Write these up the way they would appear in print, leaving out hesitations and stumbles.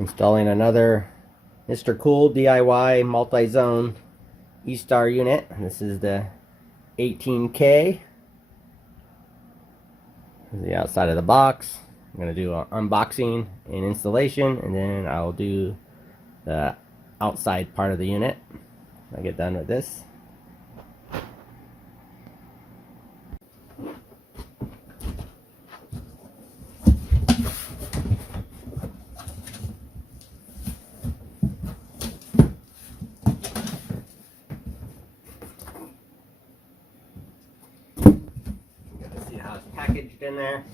Installing another Mr. Cool DIY multi-zone E-Star unit. This is the 18K. This is the outside of the box. I'm going to do an unboxing and installation, and then I'll do the outside part of the unit when I get done with this. See how it's packaged in there.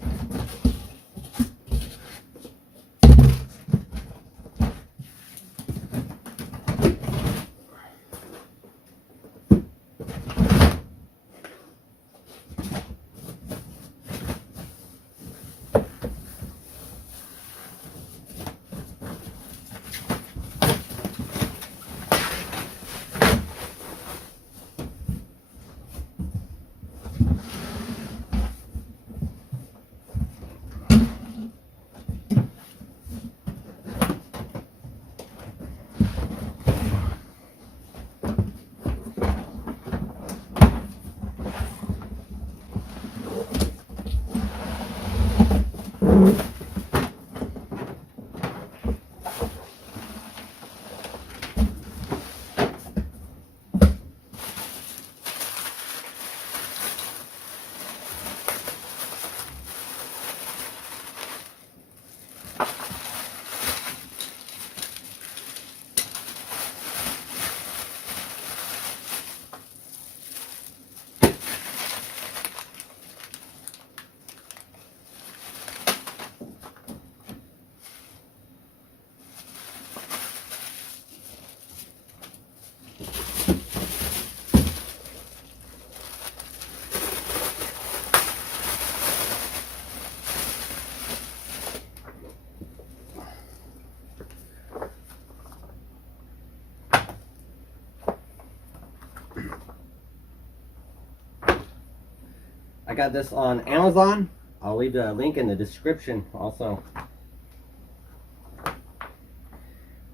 I got this on Amazon. I'll leave the link in the description also.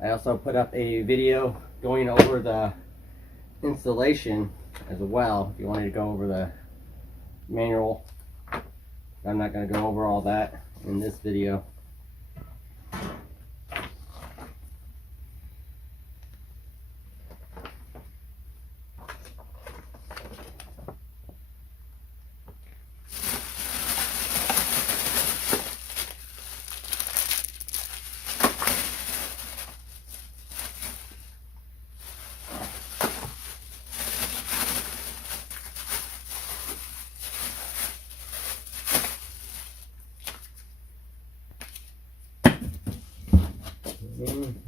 I also put up a video going over the installation as well, if you wanted to go over the manual. I'm not going to go over all that in this video.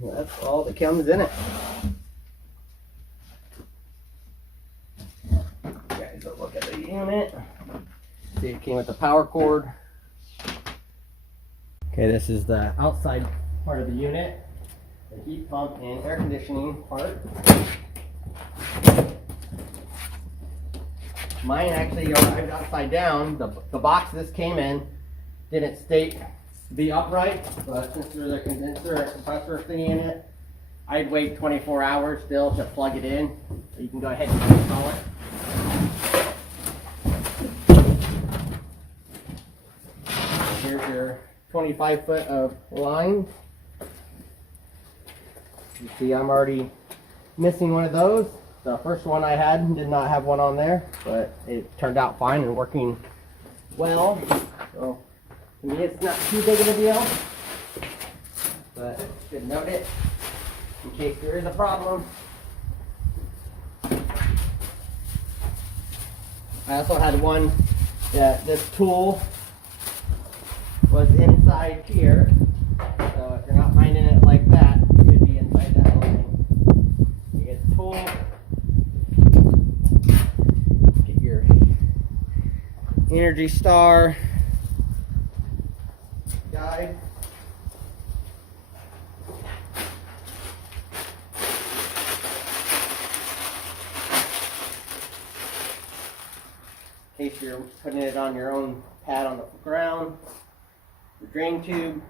That's all that comes in it. Guys, go look at the unit. See, it came with the power cord. Okay, this is the outside part of the unit, the heat pump and air conditioning part. Mine actually arrived upside down. The box this came in didn't state to be upright, but since there's a condenser and compressor thing in it, I'd wait 24 hours still to plug it in. So you can go ahead and install it. Here's your 25 foot of line. You see I'm already missing one of those. The first one I had did not have one on there, but it turned out fine and working well. So to me it's not too big of a deal, but should note it in case there is a problem. I also had one that this tool was inside here, so if you're not finding it like that, it could be inside that opening. You get the tool, get your Energy Star guide. In case you're putting it on your own pad on the ground, the drain tube,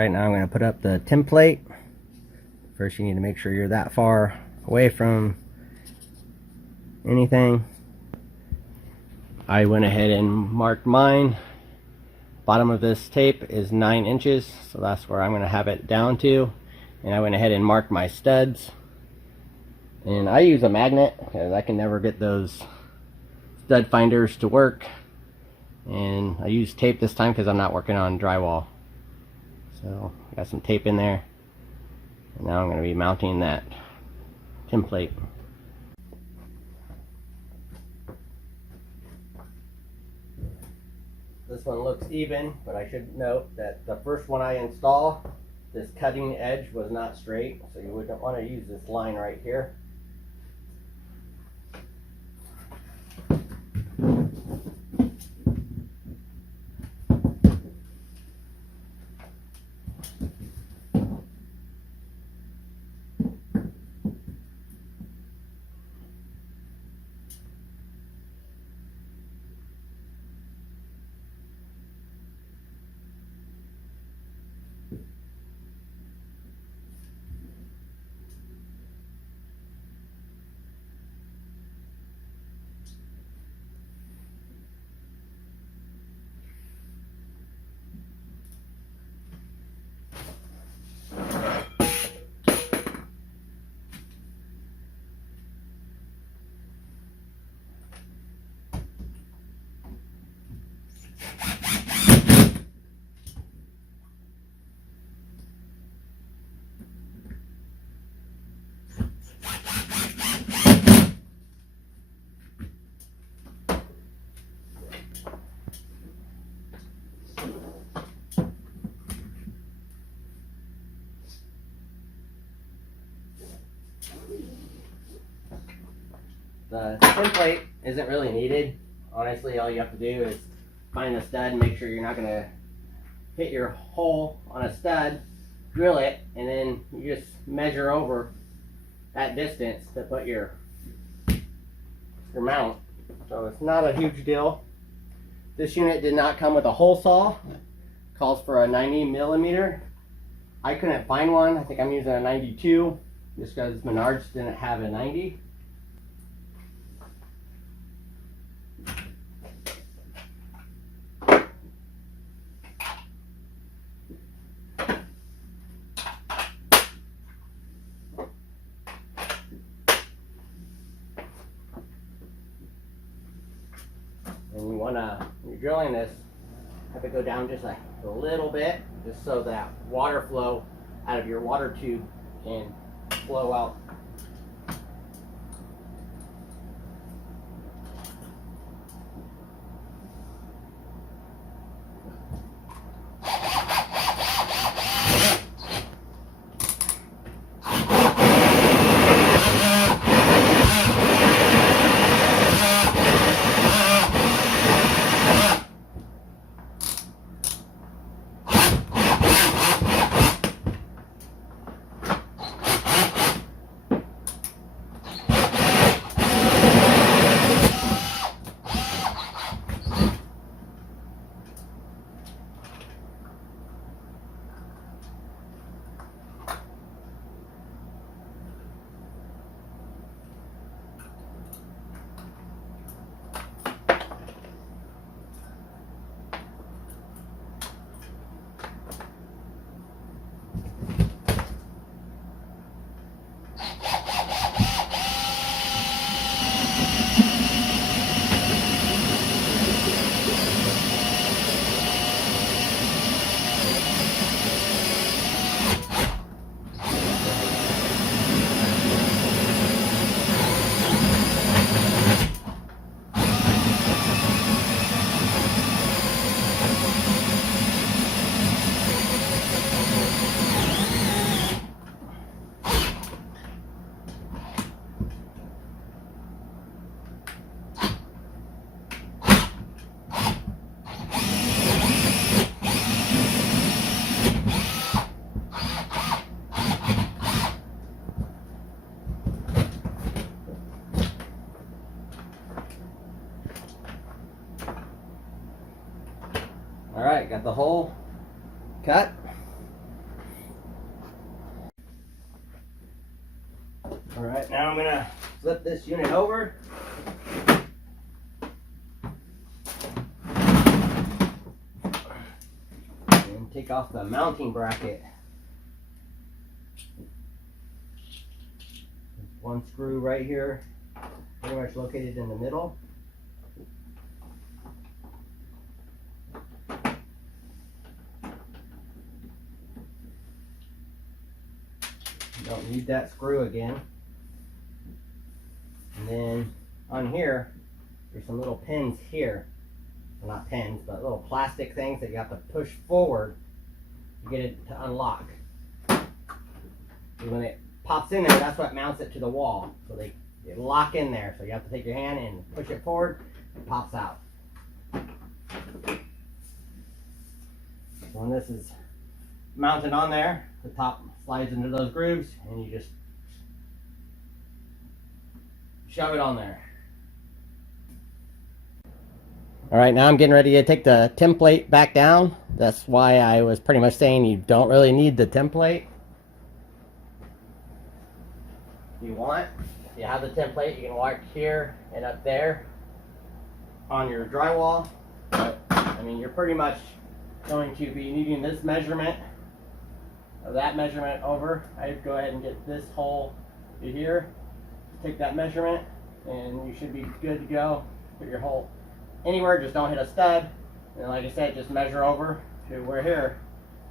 Alright, now I'm going to put up the template. First you need to make sure you're that far away from anything. I went ahead and marked mine. Bottom of this tape is 9 inches, so that's where I'm going to have it down to. And I went ahead and marked my studs. And I use a magnet because I can never get those stud finders to work. And I use tape this time because I'm not working on drywall. So I got some tape in there. And now I'm going to be mounting that template. This one looks even, but I should note that the first one I install, this cutting edge was not straight, so you wouldn't want to use this line right here. The template isn't really needed. Honestly, all you have to do is find the stud and make sure you're not going to hit your hole on a stud, drill it, and then you just measure over that distance to put your mount. So it's not a huge deal. This unit did not come with a hole saw. Calls for a 90 millimeter. I couldn't find one. I think I'm using a 92 just because Menards didn't have a 90. And you want to, when you're drilling this, have it go down just like a little bit, just so that water flow out of your water tube can flow out. Alright, got the hole cut. All right, now I'm gonna flip this unit over. And take off the mounting bracket. One screw right here, pretty much located in the middle. Don't need that screw again. And then on here, there's some little pins here. Well, not pins, but little plastic things that you have to push forward to get it to unlock. And when it pops in there, that's what mounts it to the wall. So they lock in there. So you have to take your hand and push it forward, it pops out. So when this is mounted on there, the top slides into those grooves and you just shove it on there. All right, now I'm getting ready to take the template back down. That's why I was pretty much saying you don't really need the template. If you want, if you have the template, you can mark here and up there on your drywall. But, I mean, you're pretty much going to be needing this measurement of that measurement over. I'd go ahead and get this hole to here. Take that measurement and you should be good to go. Put your hole anywhere, just don't hit a stud. And like I said, just measure over to where here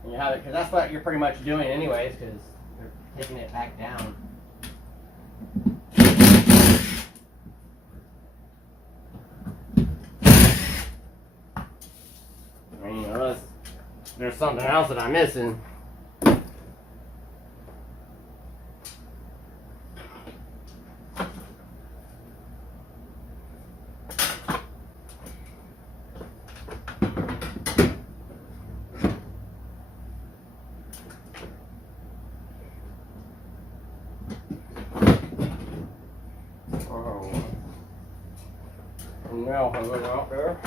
and you have it, because that's what you're pretty much doing anyways, because you're taking it back down. I mean, unless there's something else that I'm missing. Now, I'm out there.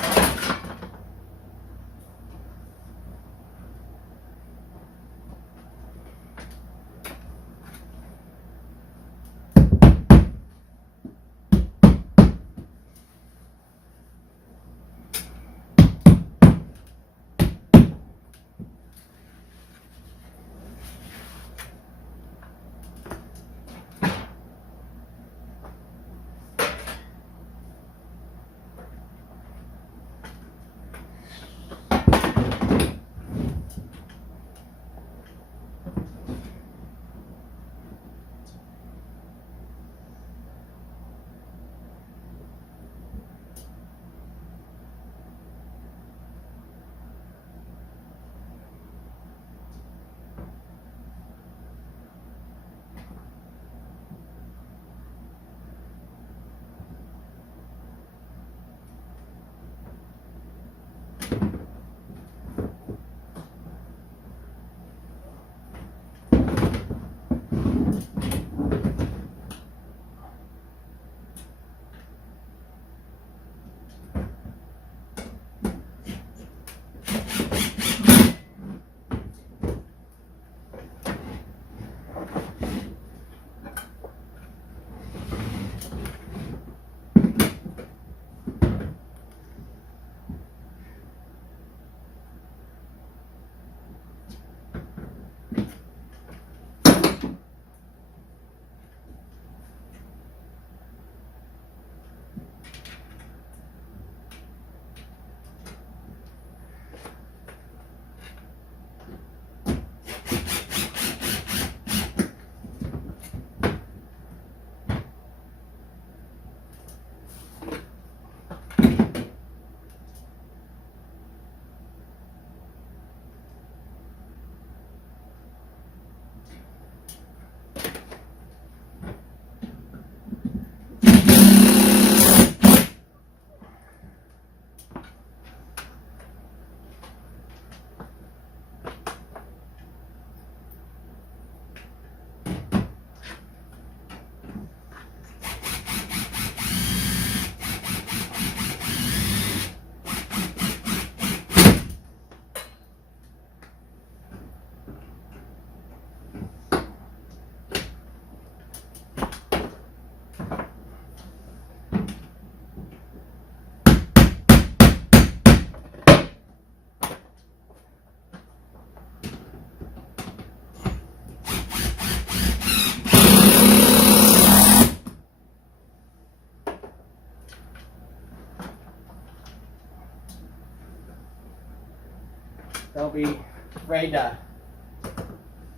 don't be afraid to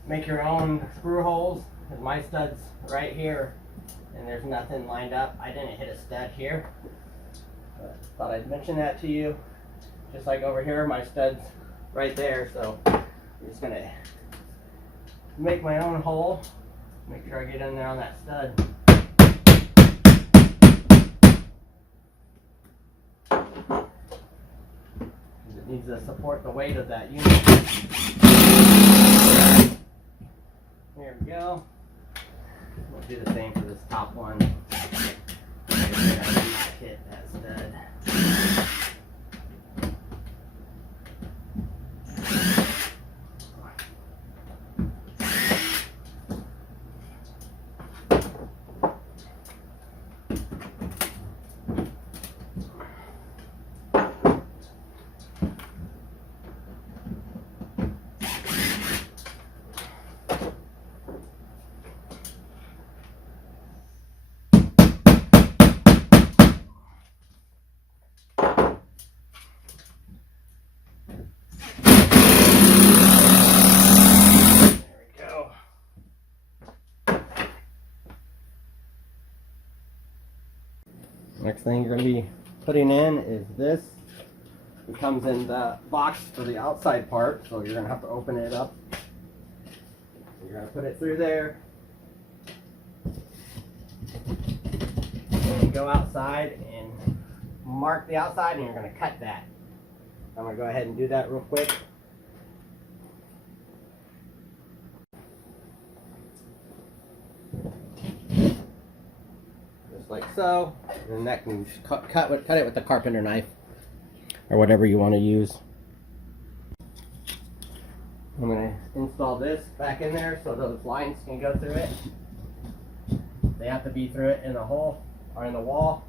make your own screw holes. Because my stud's right here and there's nothing lined up. I didn't hit a stud here. But thought I'd mention that to you. Just like over here, my stud's right there, so I'm just gonna make my own hole. Make sure I get in there on that stud. It needs to support the weight of that unit. There we go. We'll do the same for this top one. Hit that stud. Next thing you're going to be putting in is this. It comes in the box for the outside part, so you're going to have to open it up. You're going to put it through there. And go outside and mark the outside, and you're going to cut that. I'm going to go ahead and do that real quick. Like so, and that can cut it with the carpenter knife or whatever you want to use. I'm going to install this back in there so those lines can go through it. They have to be through it in the hole or in the wall.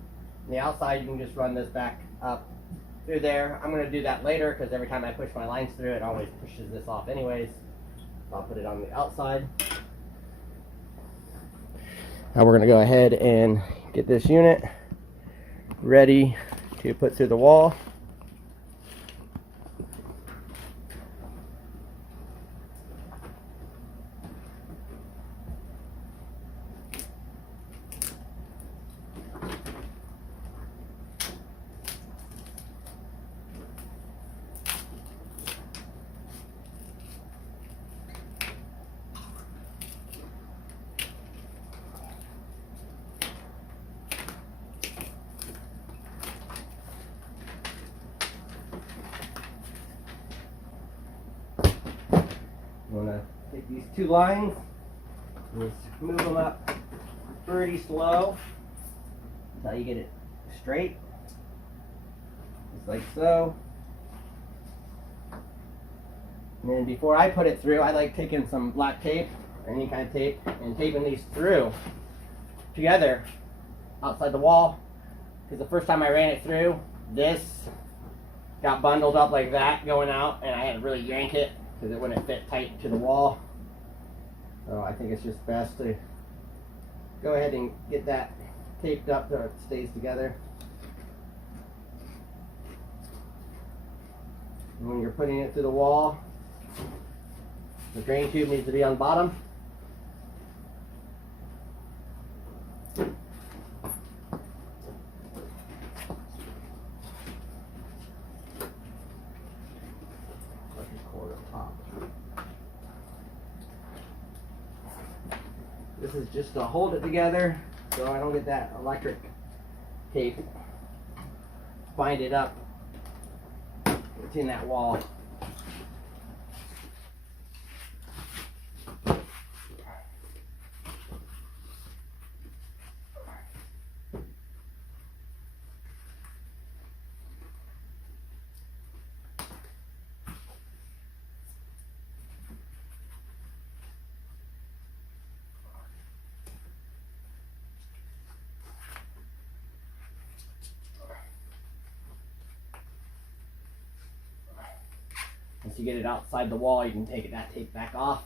On the outside, you can just run this back up through there. I'm going to do that later because every time I push my lines through, it always pushes this off anyways. So I'll put it on the outside. Now we're going to go ahead and get this unit ready to put through the wall. I'm going to take these two lines and just move them up pretty slow until you get it straight, just like so. And then before I put it through, I like taking some black tape or any kind of tape and taping these through together outside the wall, because the first time I ran it through, this got bundled up like that going out, and I had to really yank it because it wouldn't fit tight to the wall. So I think it's just best to go ahead and get that taped up so it stays together. And when you're putting it through the wall, the drain tube needs to be on the bottom. This is just to hold it together so I don't get that electric tape bind it up within that wall. Once you get it outside the wall, you can take that tape back off.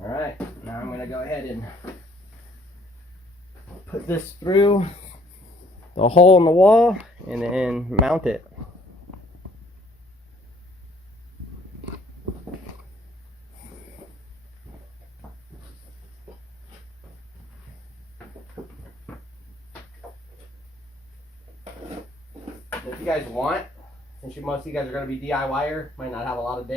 Alright, now I'm going to go ahead and put this through the hole in the wall and then mount it. you guys want, since most of you guys are going to be DIYer, might not have a lot of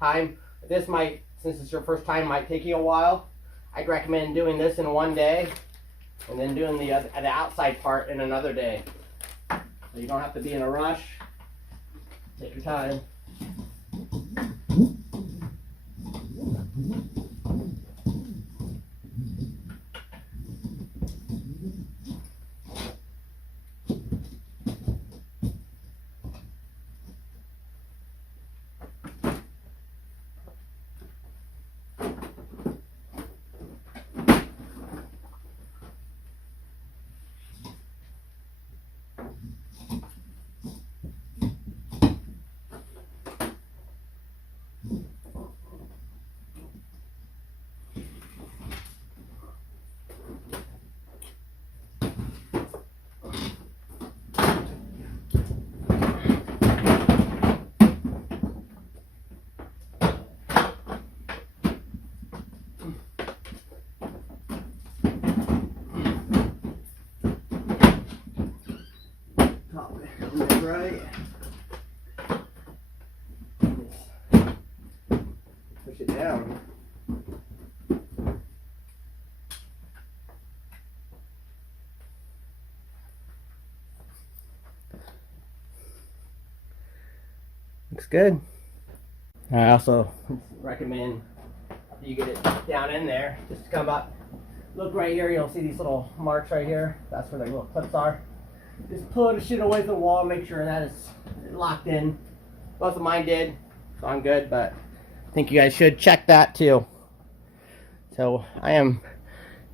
time. This might, since it's your first time, might take you a while. I'd recommend doing this in one day, and then doing the outside part in another day. So you don't have to be in a rush. Take your time. Right. Push it down. Looks good. I also recommend you get it down in there. Just come up, look right here. You'll see these little marks right here. That's where the little clips are. Just pull the shit away from the wall, make sure that is locked in. Both of mine did, so I'm good, but I think you guys should check that too. So I am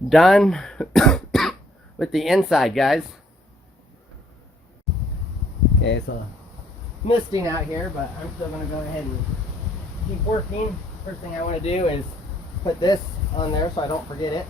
done with the inside, guys. Okay, so misting out here, but I'm still gonna go ahead and keep working. First thing I want to do is put this on there so I don't forget it.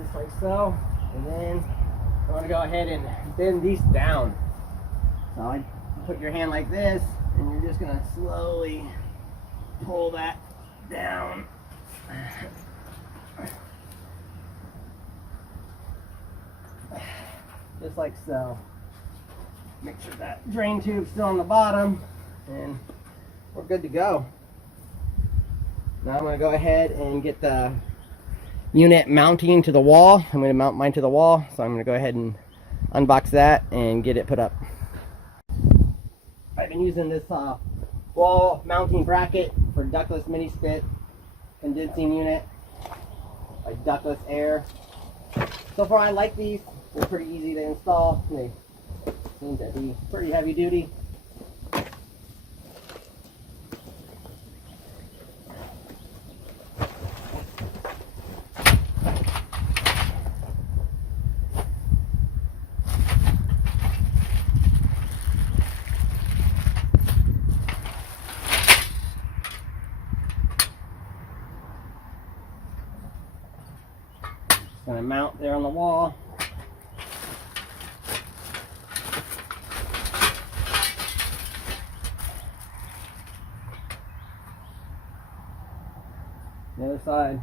Just like so, and then I want to go ahead and bend these down. So I put your hand like this, and you're just gonna slowly pull that down. Just like so. Make sure that drain tube's still on the bottom, and we're good to go. Now I'm gonna go ahead and get the unit mounting to the wall. I'm going to mount mine to the wall, so I'm going to go ahead and unbox that and get it put up. I've been using this wall mounting bracket for ductless mini split condensing unit, like ductless air. So far I like these. They're pretty easy to install. They seem to be pretty heavy duty. Going to mount there on the wall. The other side.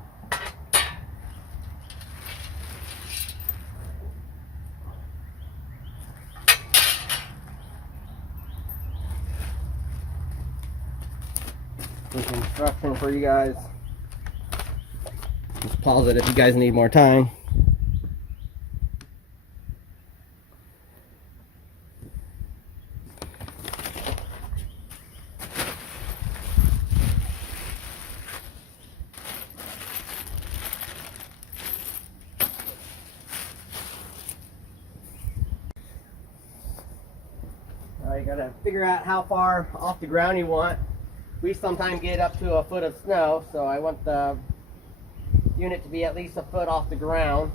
This instruction for you guys. Just pause it if you guys need more time. You gotta figure out how far off the ground you want. We sometimes get up to a foot of snow, so I want the unit to be at least a foot off the ground.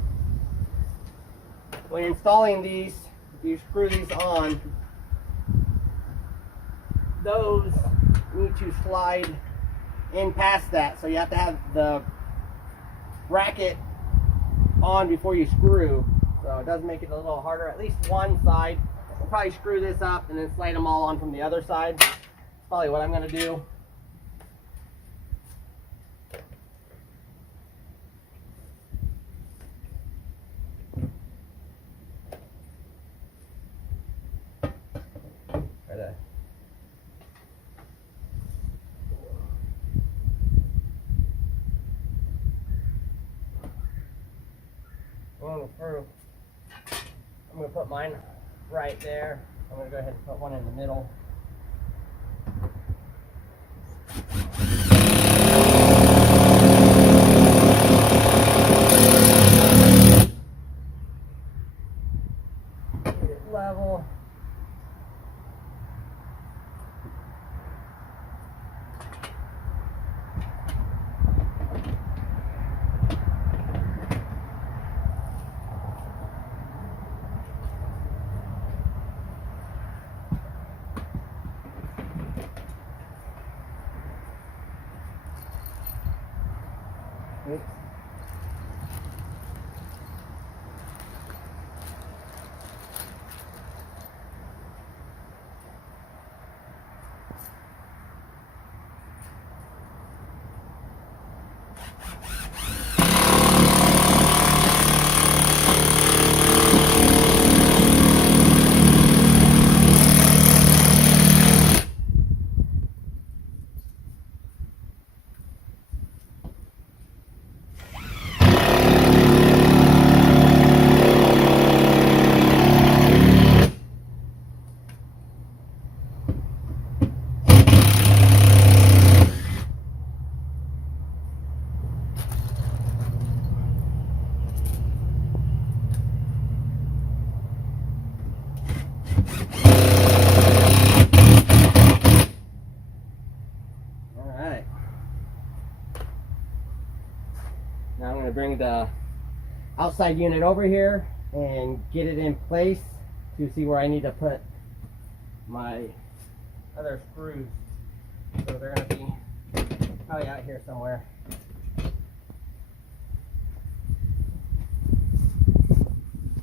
When installing these, if you screw these on, those need to slide in past that, so you have to have the bracket on before you screw, so it does make it a little harder. At least one side. I'll probably screw this up and then slide them all on from the other side. That's probably what I'm going to do. Through. I'm going to put mine right there. I'm going to go ahead and put one in the middle. Get it level. Oops. Now I'm going to bring the outside unit over here and get it in place to see where I need to put my other screws. So they're going to be probably out here somewhere.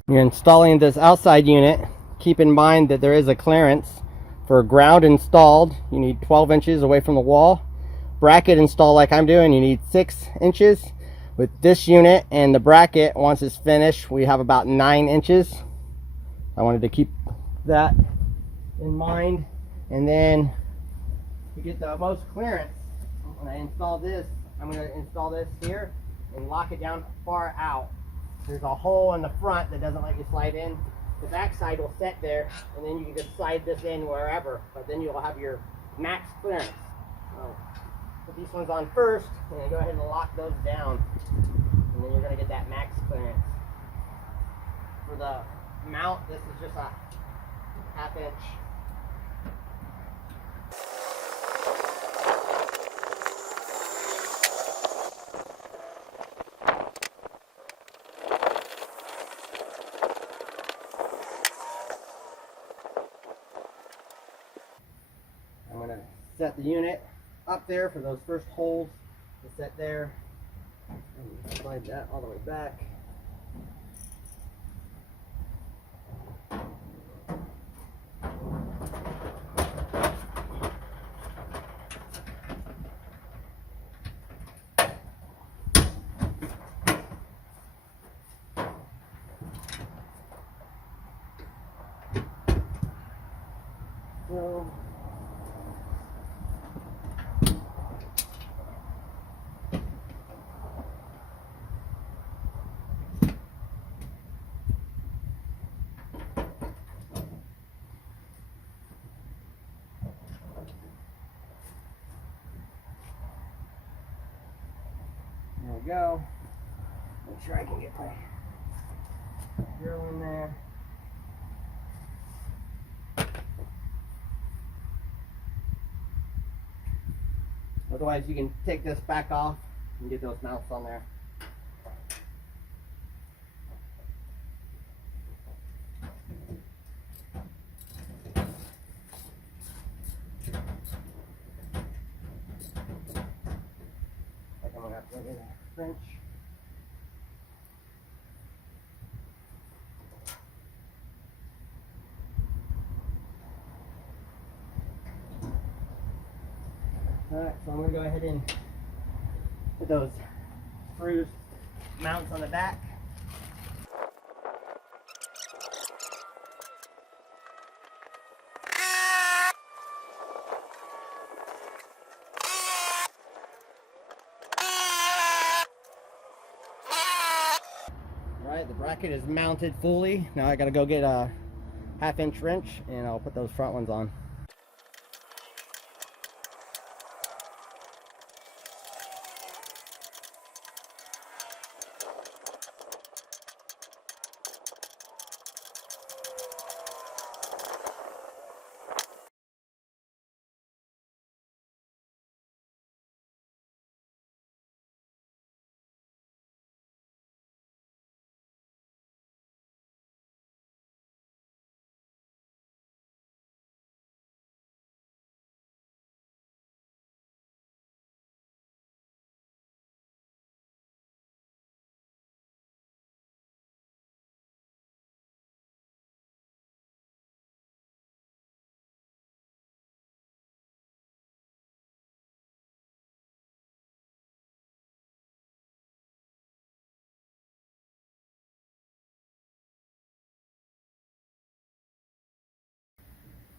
You're installing this outside unit. Keep in mind that there is a clearance. For ground installed, you need 12 inches away from the wall. Bracket installed like I'm doing, you need 6 inches. With this unit and the bracket, once it's finished, we have about 9 inches. I wanted to keep that in mind. And then to get the most clearance, when I install this, I'm going to install this here and lock it down far out. There's a hole in the front that doesn't let you slide in. The back side will set there, and then you can just slide this in wherever, but then you'll have your max clearance. So put these ones on first, and then go ahead and lock those down, and then you're going to get that max clearance. For the mount, this is just a 1/2 inch. I'm going to set the unit up there for those first holes to set there. And slide that all the way back. So there we go. Make sure I can get my drill in there. Otherwise, you can take this back off and get those mounts on there. Like I'm gonna have to get a wrench. Alright, so I'm going to go ahead and put those screws mounts on the back. Alright, the bracket is mounted fully. Now I gotta go get a 1/2-inch wrench and I'll put those front ones on.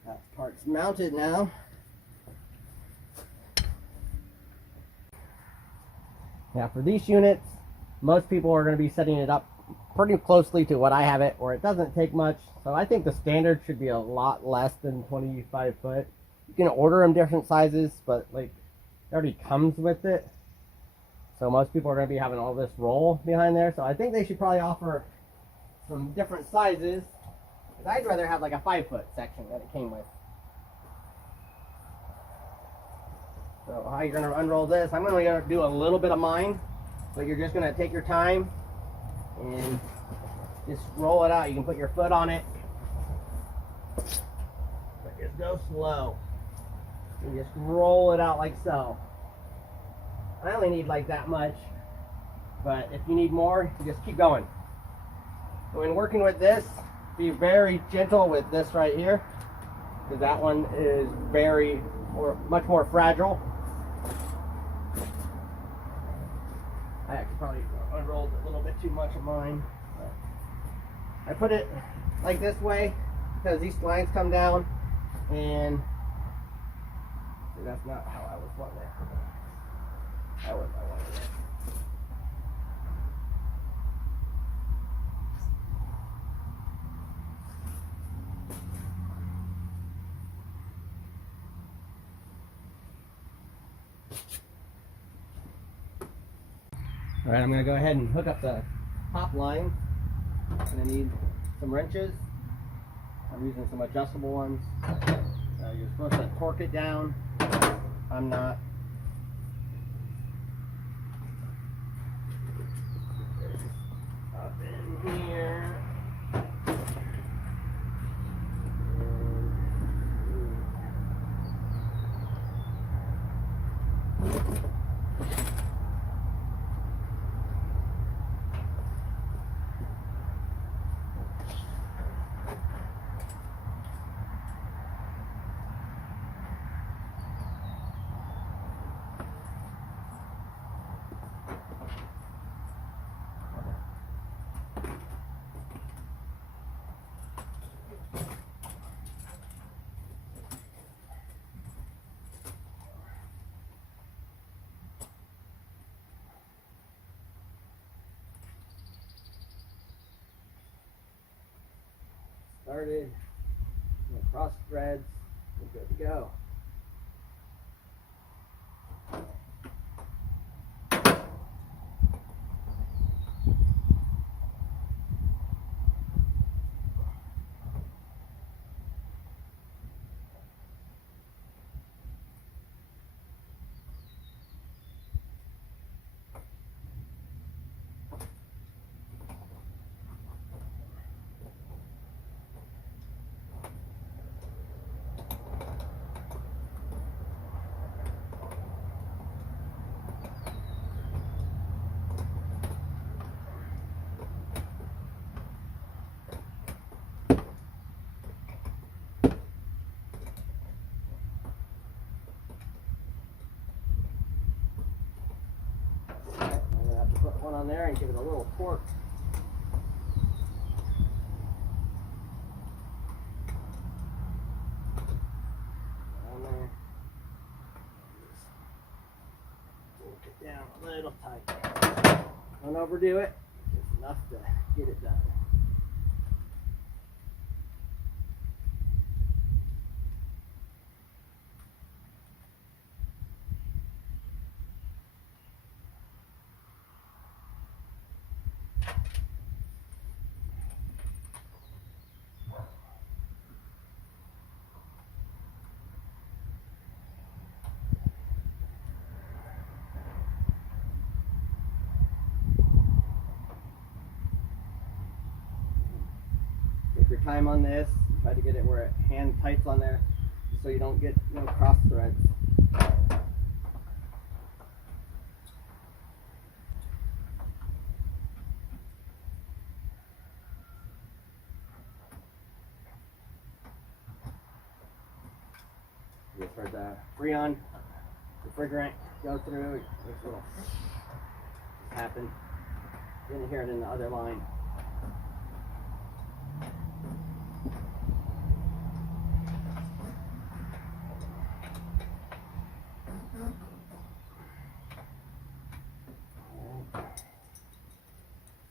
That part's mounted now. Now for these units, most people are going to be setting it up pretty closely to what I have it, or it doesn't take much. So I think the standard should be a lot less than 25 foot. You can order them different sizes, but like it already comes with it. So most people are going to be having all this roll behind there. So I think they should probably offer some different sizes. I'd rather have like a 5-foot section that it came with. So how you're going to unroll this, I'm going to do a little bit of mine, but you're just going to take your time and just roll it out. You can put your foot on it, but just go slow. And just roll it out like so. I only need like that much, but if you need more, you just keep going. When working with this, be very gentle with this right here, because that one is much more fragile. I actually probably unrolled a little bit too much of mine. I put it like this way because these lines come down, and see, that's not how I was wanting it. That was I wanted it. All right, I'm going to go ahead and hook up the top line. And I need some wrenches. I'm using some adjustable ones. You're supposed to torque it down. I'm not. Up in here. Started, cross threads, we're good to go. put one on there and give it a little torque. On there. Work it down a little tight. Don't overdo it. Just enough to get it done. Take your time on this. Try to get it where it hand tights on there, so you don't get no cross threads. Just where the Freon refrigerant goes through, it makes a little happen. You're gonna hear it in the other line.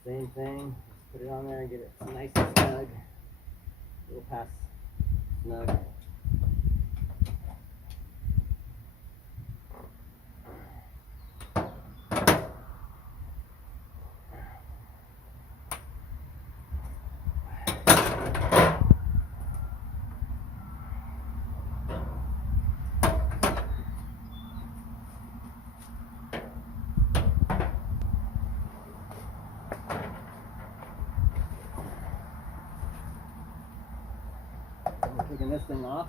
Same thing, just put it on there and get it nice and snug. A little past snug. Taking this thing off.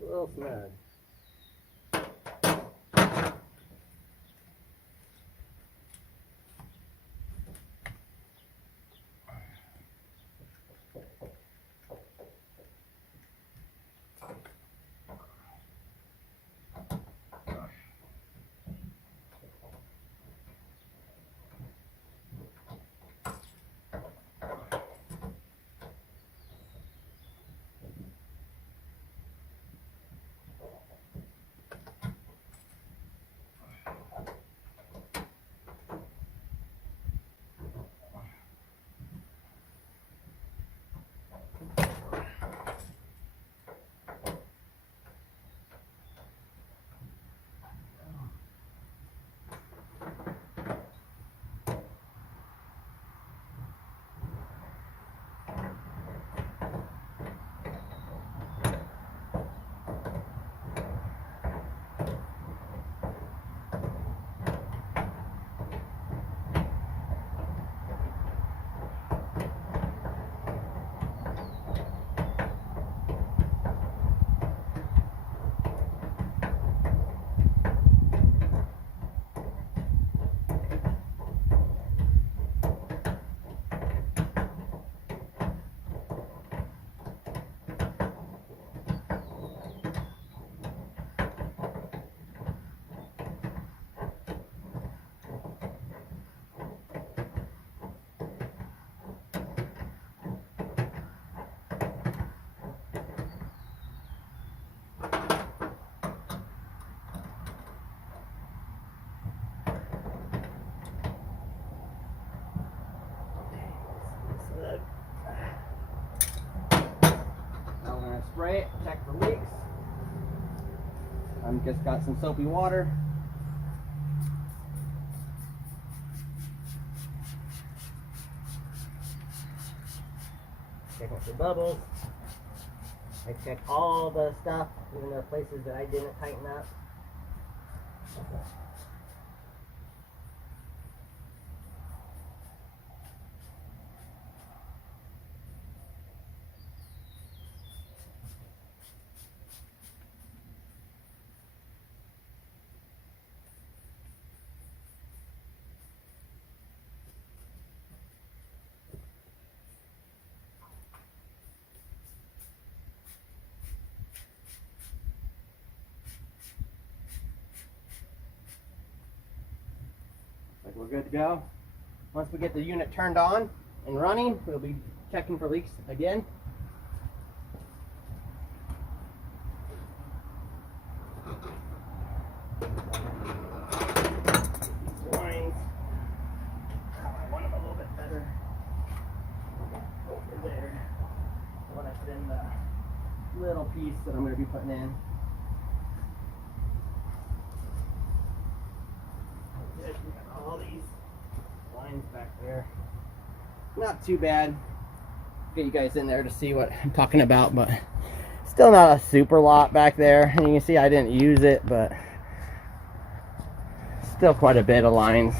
A little snug. for leaks. I've just got some soapy water. Check out the bubbles. I check all the stuff, even the places that I didn't tighten up. Like we're good to go. Once we get the unit turned on and running, we'll be checking for leaks again. These lines, I want them a little bit better. Over there. I want to put in the little piece that I'm going to be putting in. We got all these lines back there. Not too bad. Get you guys in there to see what I'm talking about, but still not a super lot back there. And you can see I didn't use it, but still quite a bit of lines.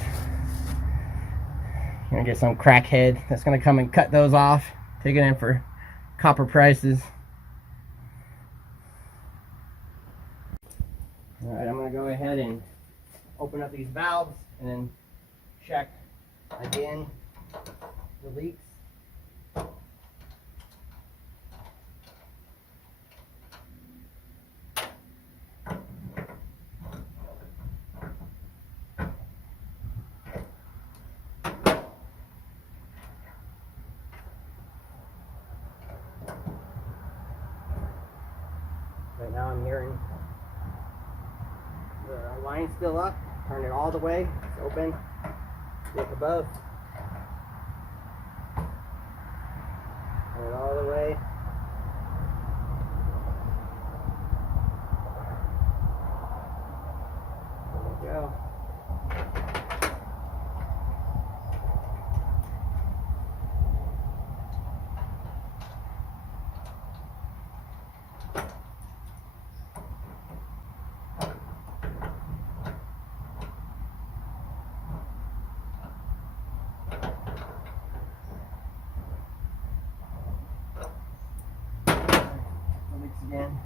Gonna get some crackhead that's gonna come and cut those off, take it in for copper prices. All right, I'm gonna go ahead and open up these valves and then check again the leaks. Right now I'm hearing the line still up. Turn it all the way. It's open. Look above. Turn it all the way. There we go. Again.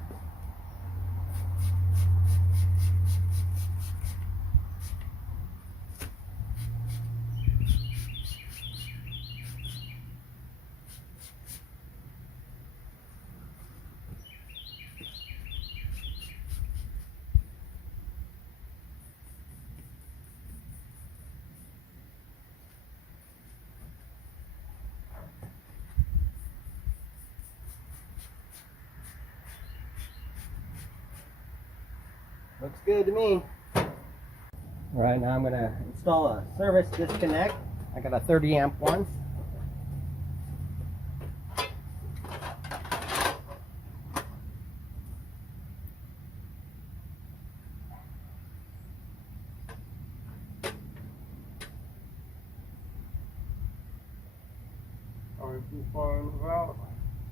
Looks good to me. All right, now I'm going to install a service disconnect. I got a 30 amp one.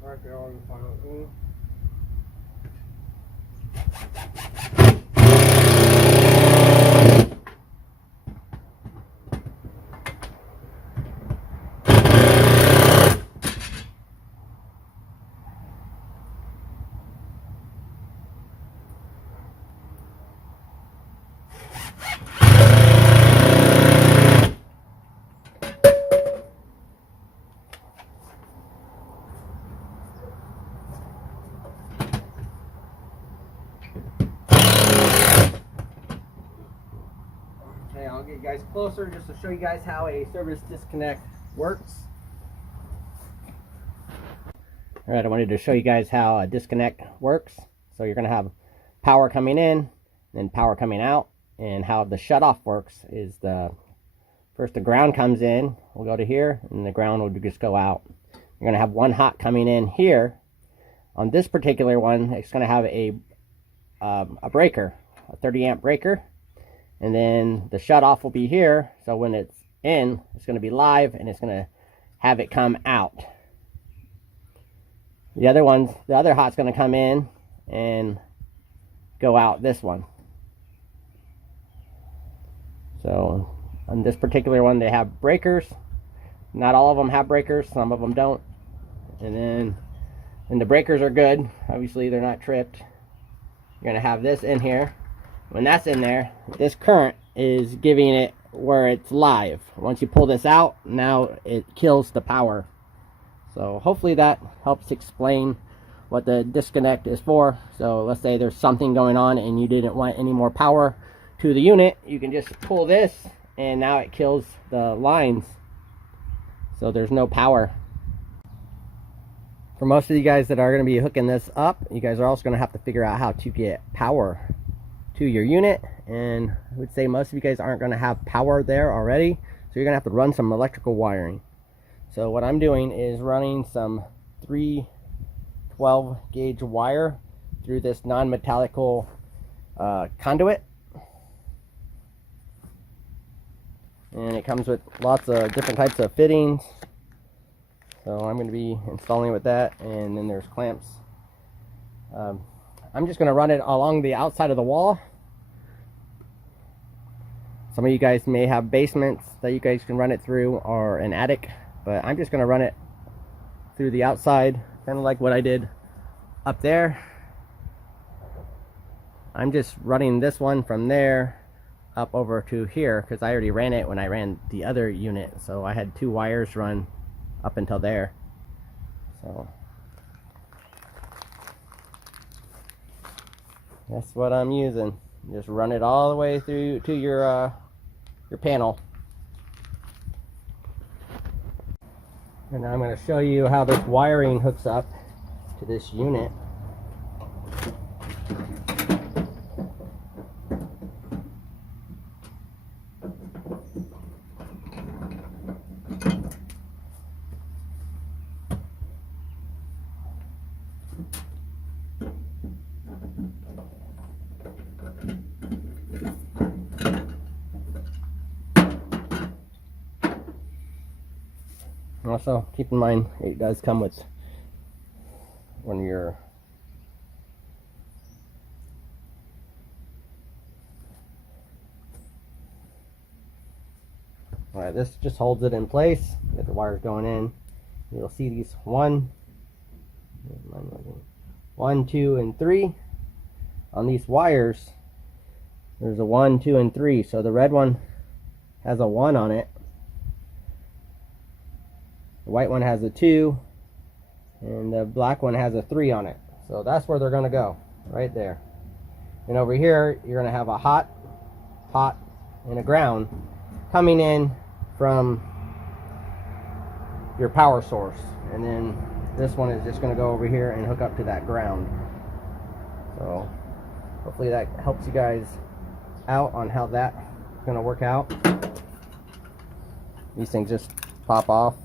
Right there on the final thing. Okay, I'll get you guys closer just to show you guys how a service disconnect works. All right, I wanted to show you guys how a disconnect works. So you're going to have power coming in, then power coming out, and how the shutoff works is first the ground comes in, we'll go to here, and the ground will just go out. You're going to have one hot coming in here, On this particular one, it's going to have a breaker, a 30 amp breaker, and then the shut off will be here. So when it's in, it's going to be live, and it's going to have it come out. The other hot's going to come in and go out this one. So on this particular one, they have breakers. Not all of them have breakers, some of them don't. And the breakers are good. Obviously they're not tripped. You're gonna have this in here. When that's in there, this current is giving it where it's live. Once you pull this out, now it kills the power. So hopefully that helps explain what the disconnect is for. So let's say there's something going on and you didn't want any more power to the unit, you can just pull this and now it kills the lines, so there's no power. For most of you guys that are going to be hooking this up, you guys are also going to have to figure out how to get power to your unit, and I would say most of you guys aren't going to have power there already, so you're going to have to run some electrical wiring. So what I'm doing is running some 312 gauge wire through this non-metallical conduit, and it comes with lots of different types of fittings. So I'm going to be installing with that, and then there's clamps. I'm just going to run it along the outside of the wall. Some of you guys may have basements that you guys can run it through, or an attic, but I'm just going to run it through the outside, kind of like what I did up there. I'm just running this one from there up over to here because I already ran it when I ran the other unit, so I had 2 wires run up until there. So that's what I'm using. Just run it all the way through to your panel. And now I'm going to show you how this wiring hooks up to this unit. Also, keep in mind, it does come with one of your alright, this just holds it in place. Get the wires going in. You'll see these 1, 2, and 3 on these wires. There's a 1, 2, and 3. So the red one has a 1 on it. The white one has a 2, and the black one has a 3 on it. So that's where they're going to go, right there. And over here, you're going to have a hot, and a ground coming in from your power source. And then this one is just going to go over here and hook up to that ground. So hopefully that helps you guys out on how that's going to work out. These things just pop off.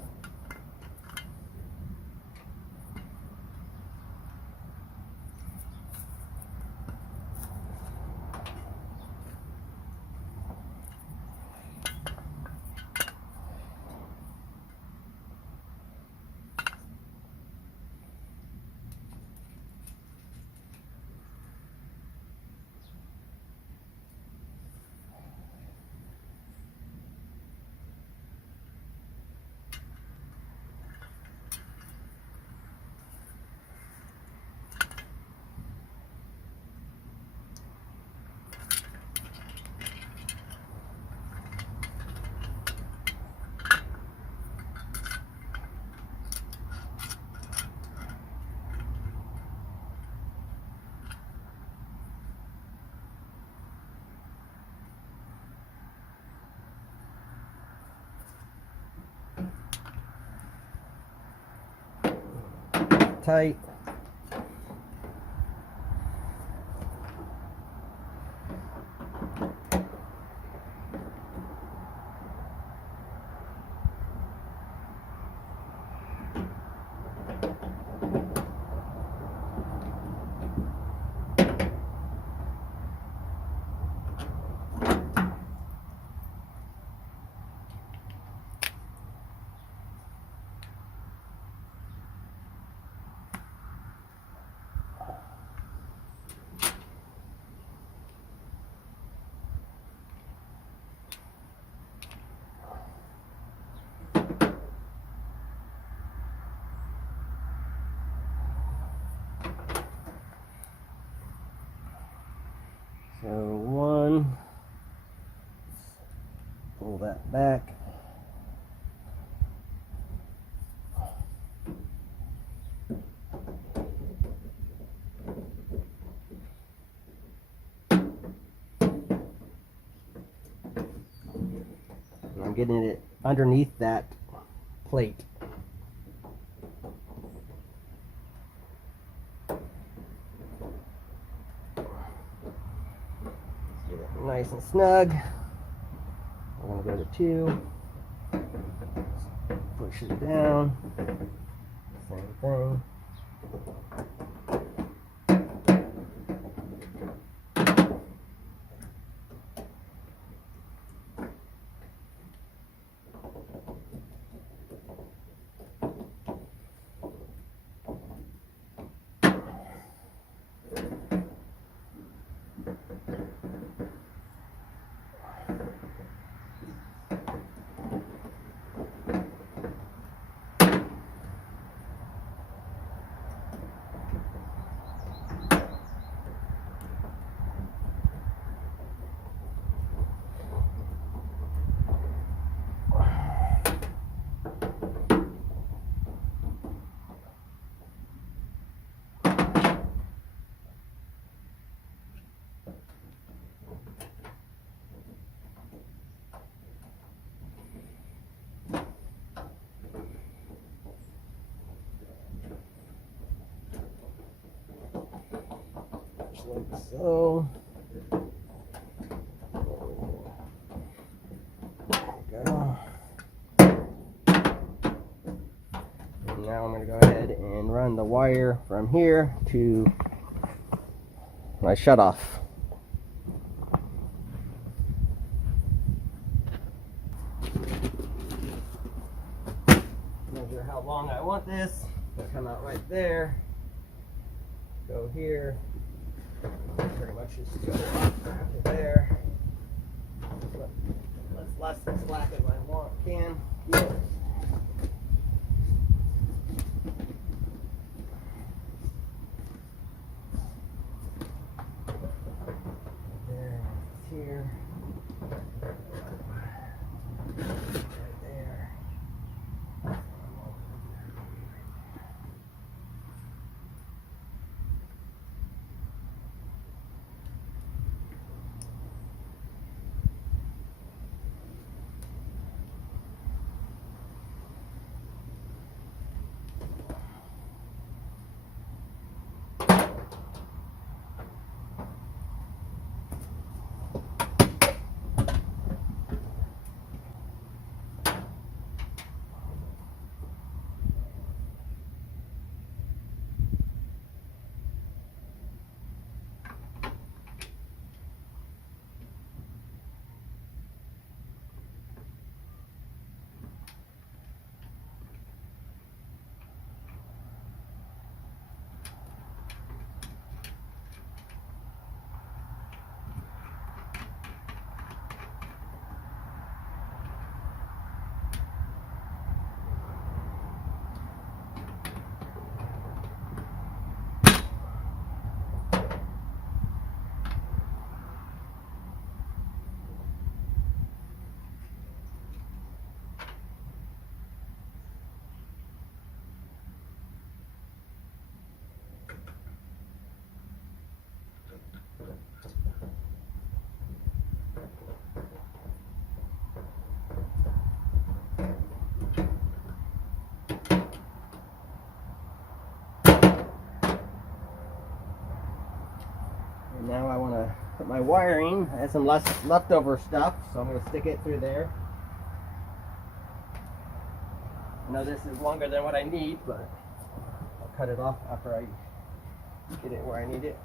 Tight. So one, pull that back. And I'm getting it underneath that plate. Get it nice and snug. I'm going to go to 2. Push it down. Same thing. Like so. There we go. And now I'm going to go ahead and run the wire from here to my shutoff. Measure how long I want this. It'll come out right there. Go here. Pretty much just go to there. Let's less than slack as I can. There, here. Right there. And now I want to put my wiring. I had some leftover stuff, so I'm going to stick it through there. I know this is longer than what I need, but I'll cut it off after I get it where I need it.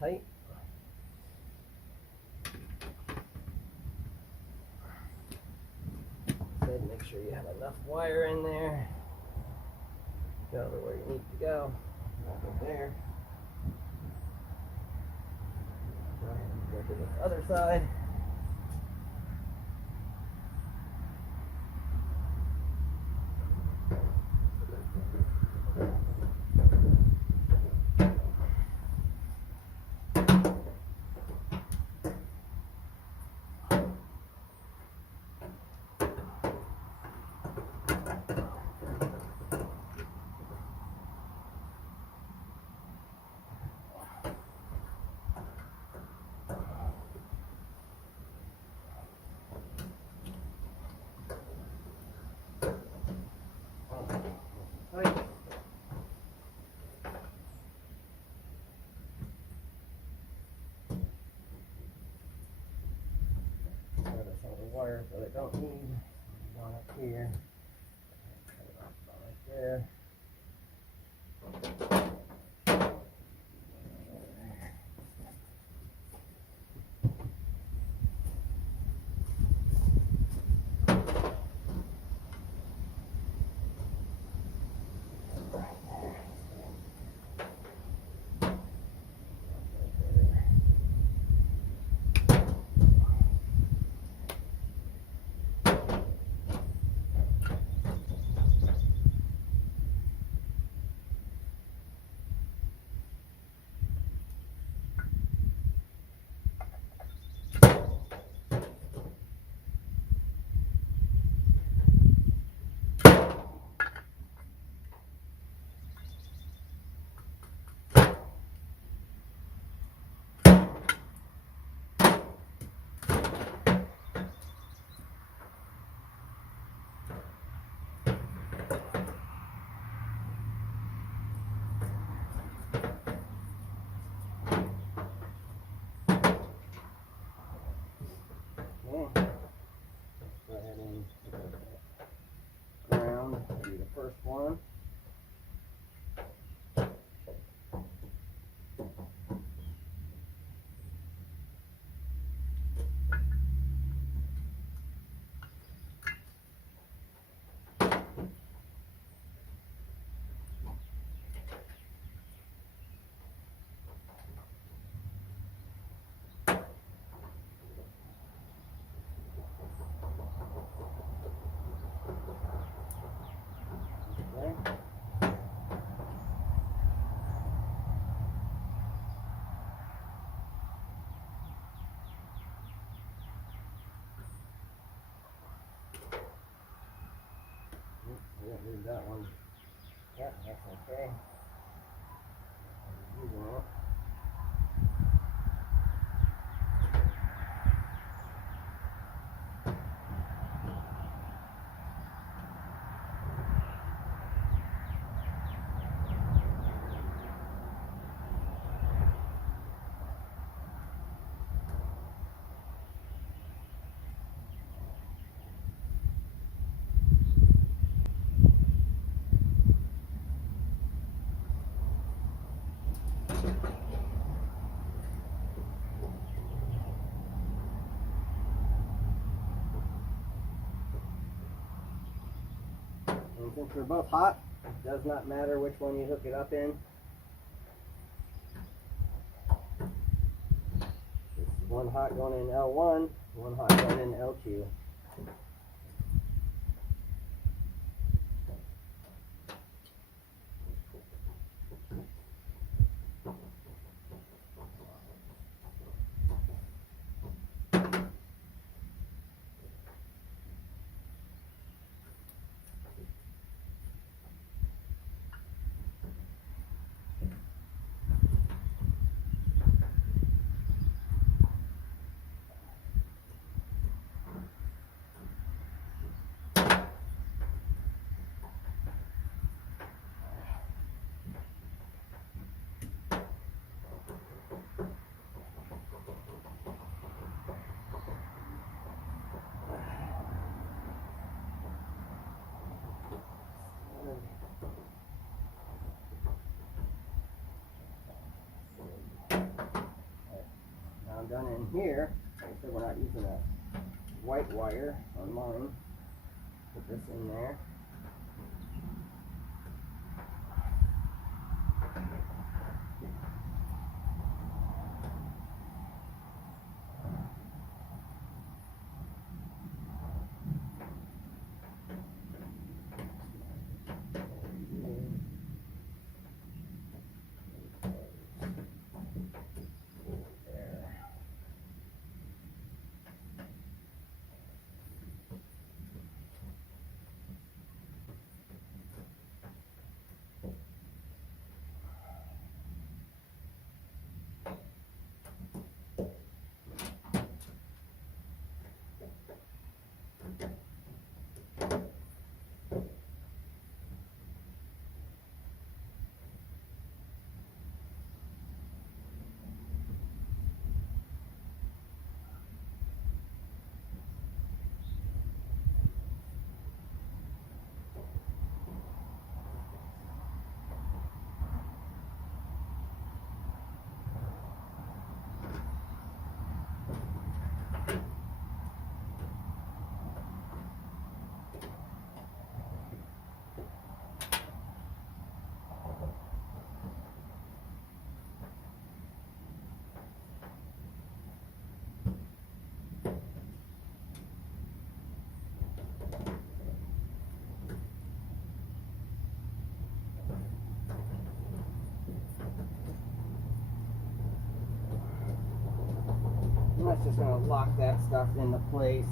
tight. Good, make sure you have enough wire in there. Go to where you need to go. Not go there. Go ahead and go to this other side. Tight. Some of the wires that I don't need. One up here. Cut it off about right there. Okay. Go ahead and ground. Do the first one. Okay. We don't need that one. Yeah, that's okay. Using it. And since they're both hot, it does not matter which one you hook it up in. It's one hot going in L1, one hot going in L2. here, like I said, we're not using a white wire on mine. Put this in there. And that's just going to lock that stuff into place.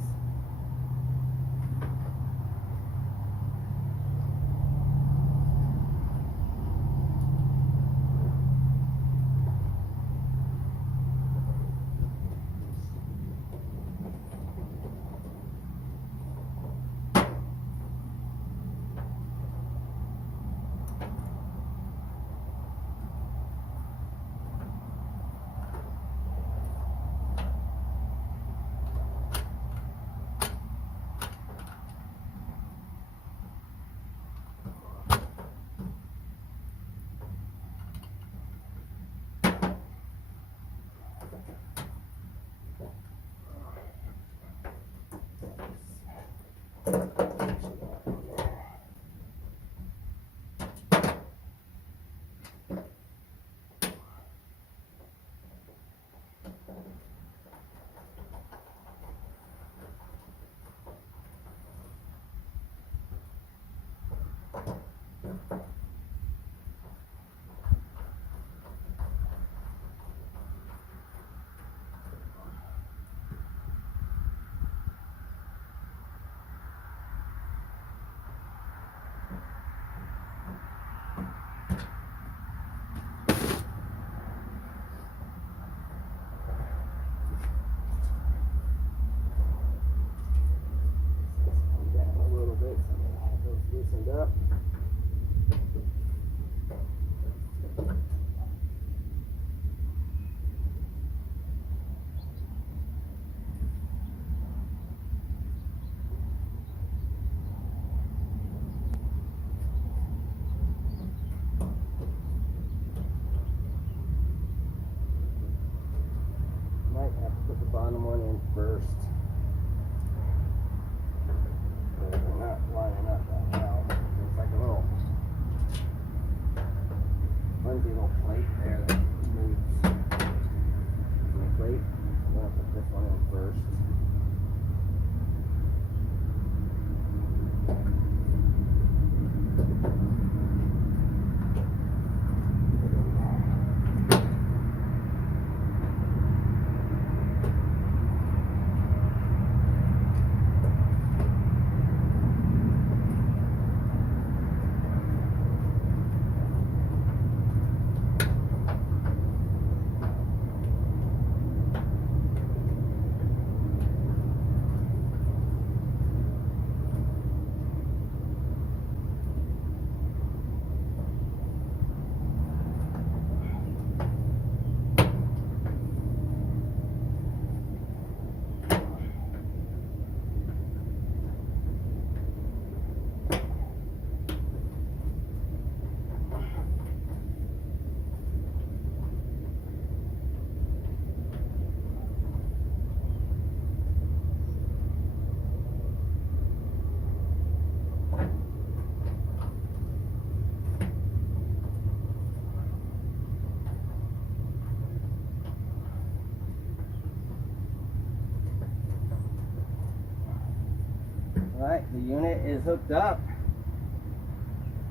Alright, the unit is hooked up.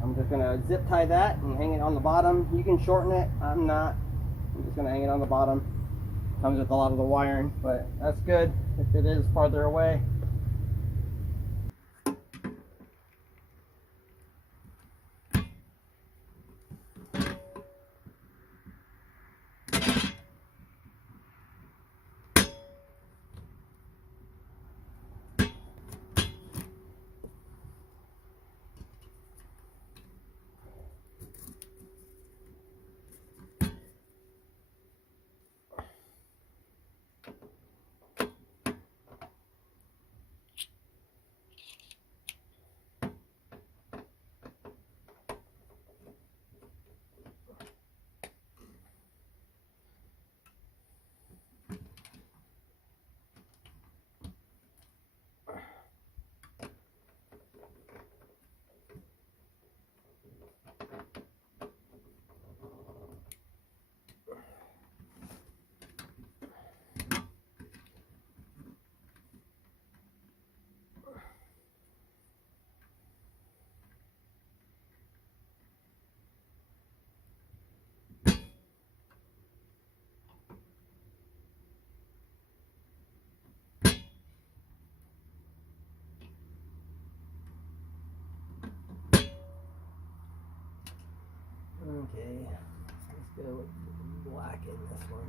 I'm just gonna zip tie that and hang it on the bottom. You can shorten it, I'm not. I'm just gonna hang it on the bottom. Comes with a lot of the wiring, but that's good if it is farther away. Okay, let's go with black in this one.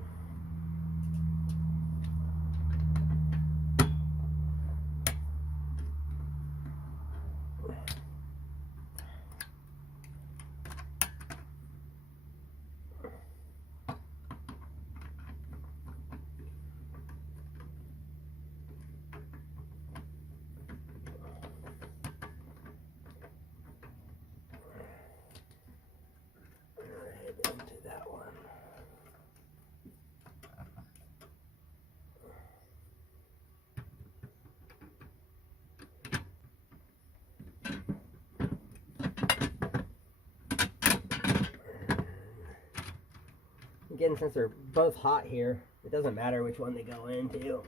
Right into that one. Again, since they're both hot here, it doesn't matter which one they go into.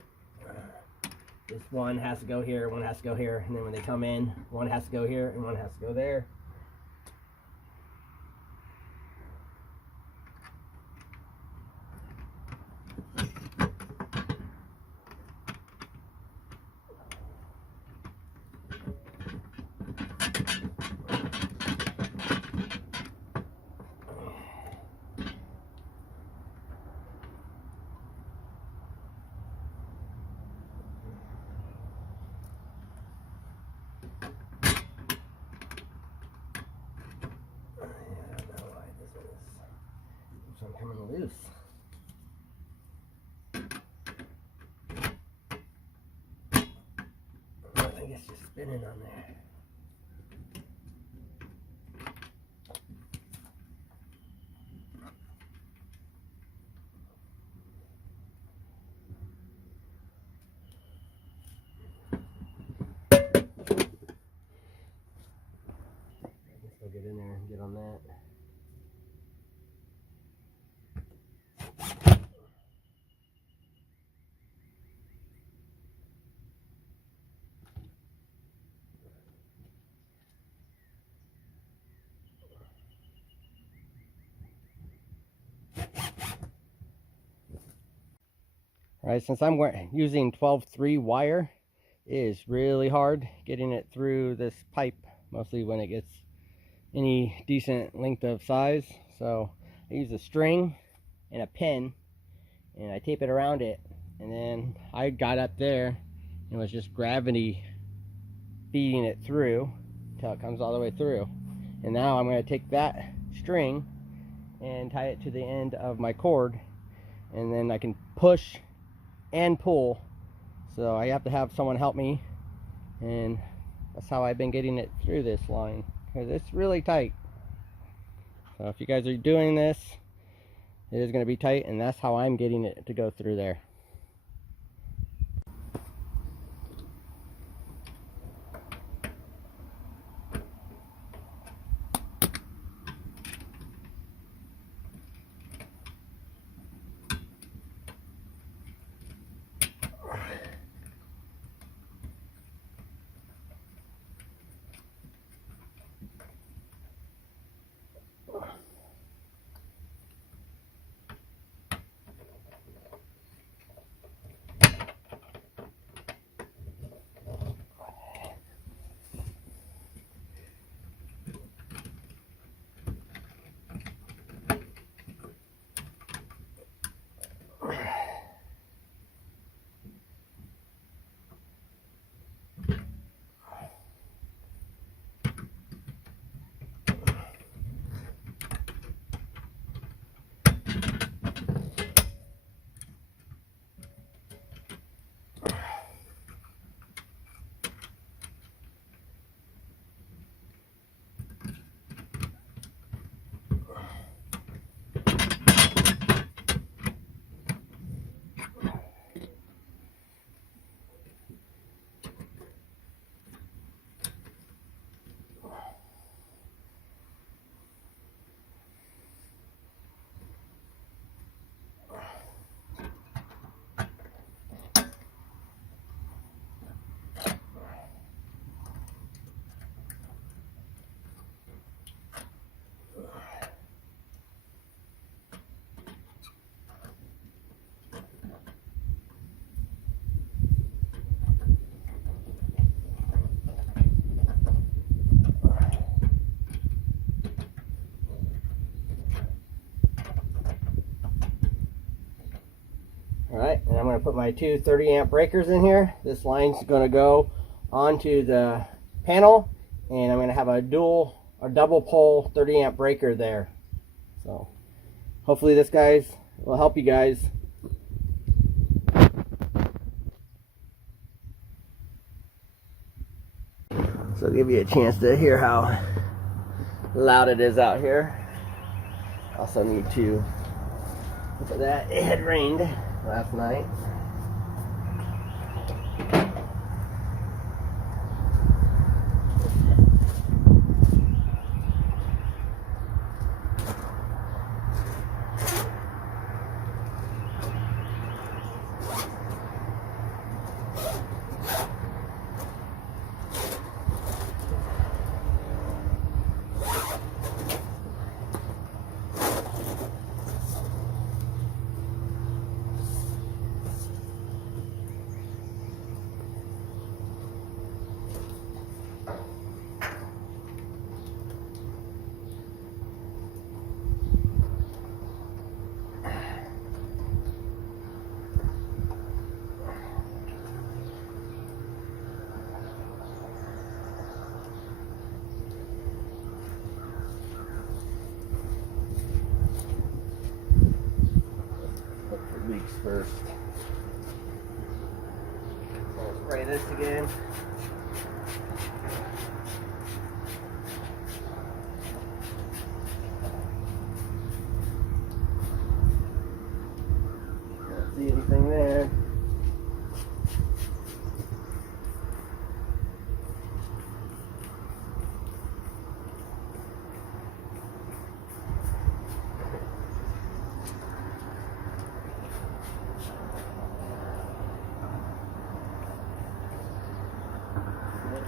This one has to go here, one has to go here, and then when they come in, one has to go here and one has to go there. I'm coming loose. I think it's just spinning on there. I guess I'll get in there and get on that. Alright, since I'm using 12-3 wire, it is really hard getting it through this pipe, mostly when it gets any decent length of size. So I use a string and a pin and I tape it around it, and then I got up there and it was just gravity feeding it through until it comes all the way through. And now I'm going to take that string and tie it to the end of my cord, and then I can push and pull. So I have to have someone help me, and that's how I've been getting it through this line, because it's really tight. So if you guys are doing this, it is going to be tight, and that's how I'm getting it to go through there. to put my two 30 amp breakers in here. This line's going to go onto the panel, and I'm going to have a double pole 30 amp breaker there. So hopefully this guys will help you guys. So I'll give you a chance to hear how loud it is out here. Also need to look at that. It had rained last night. Leaks first. I'll spray this again. Can't see anything there.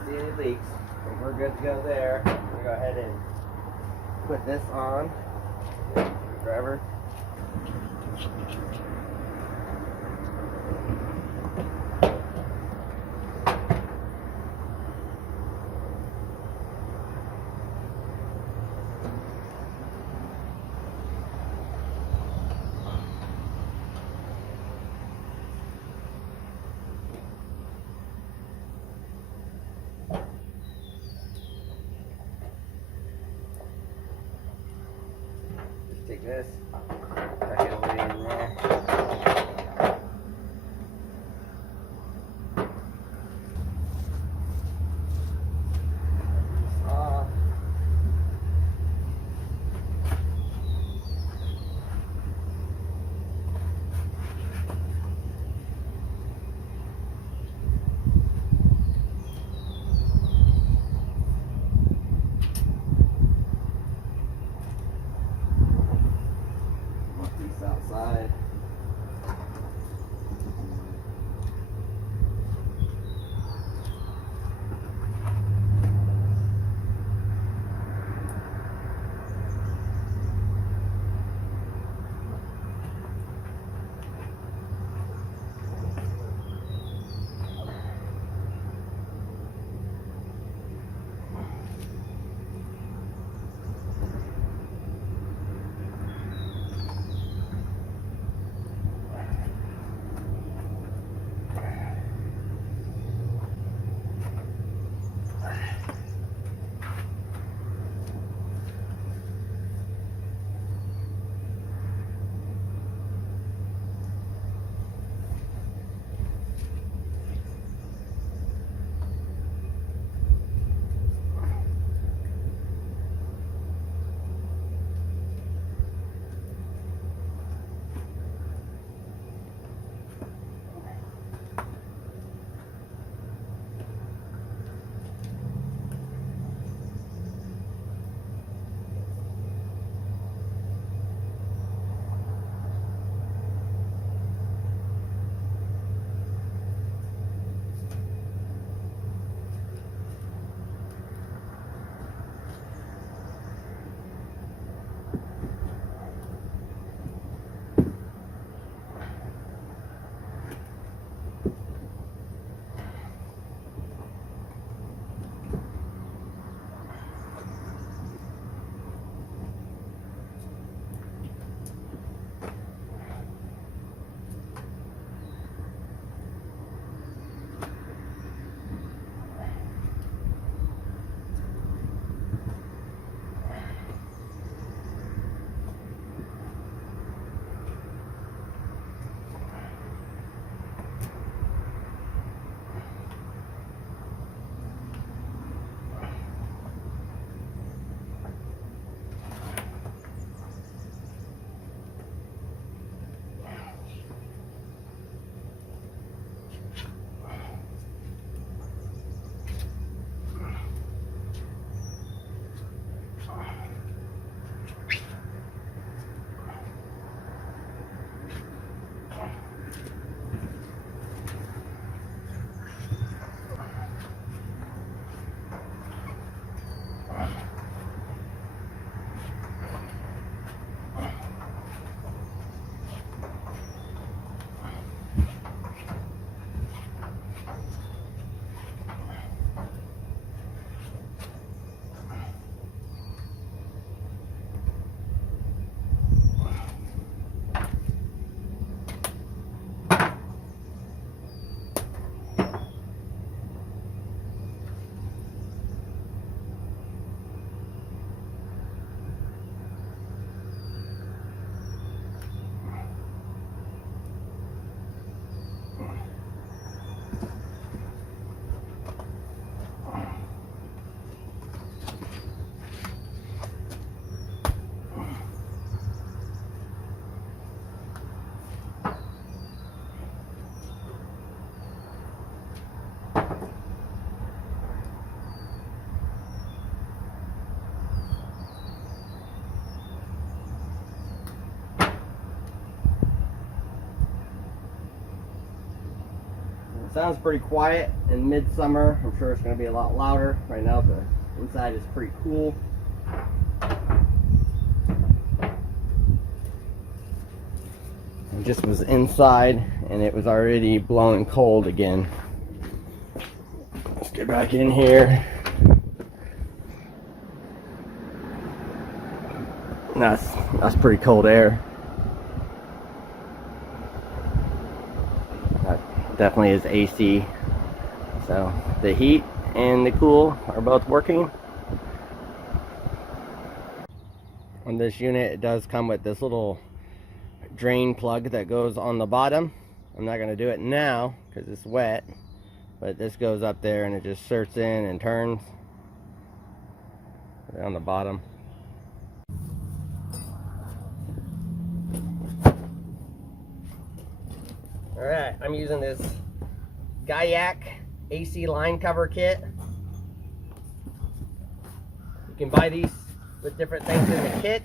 See any leaks. I think we're good to go there. I'm gonna go ahead and put this on. Driver. Take this, tuck it away in there. It sounds pretty quiet in midsummer. I'm sure it's going to be a lot louder. Right now the inside is pretty cool. I just was inside and it was already blowing cold again. Let's get back in here. That's pretty cold air. That definitely is AC. So the heat and the cool are both working. On this unit, it does come with this little drain plug that goes on the bottom. I'm not going to do it now because it's wet, but this goes up there and it just inserts in and turns on the bottom. Alright, I'm using this Gaiac AC line cover kit. You can buy these with different things in the kit.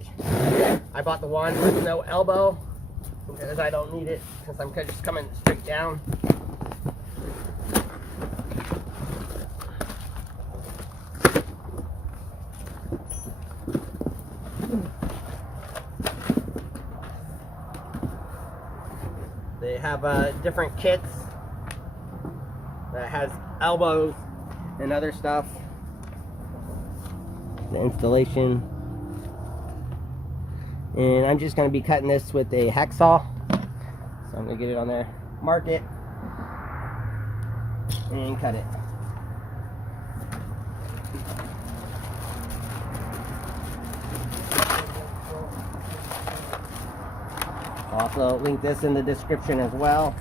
I bought the one with no elbow because I don't need it since I'm just coming straight down. They have different kits that has elbows and other stuff. The installation. And I'm just going to be cutting this with a hacksaw. So I'm going to get it on there, mark it, and cut it. I'll also link this in the description as well.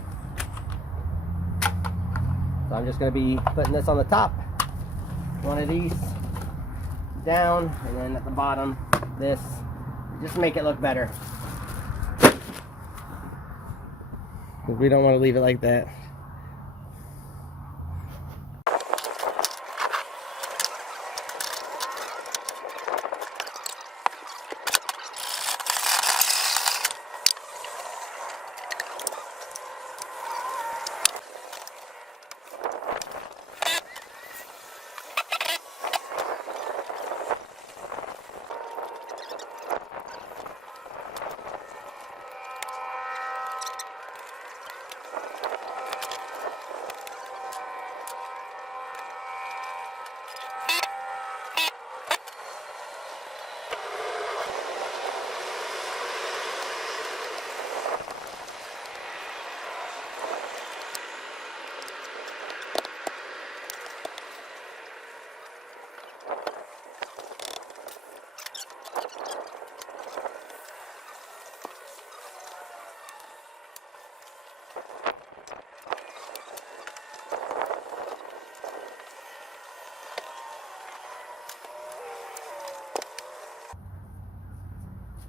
So I'm just going to be putting this on the top, one of these down, and then at the bottom this, just to make it look better. We don't want to leave it like that.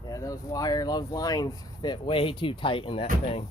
Yeah, those lines fit way too tight in that thing.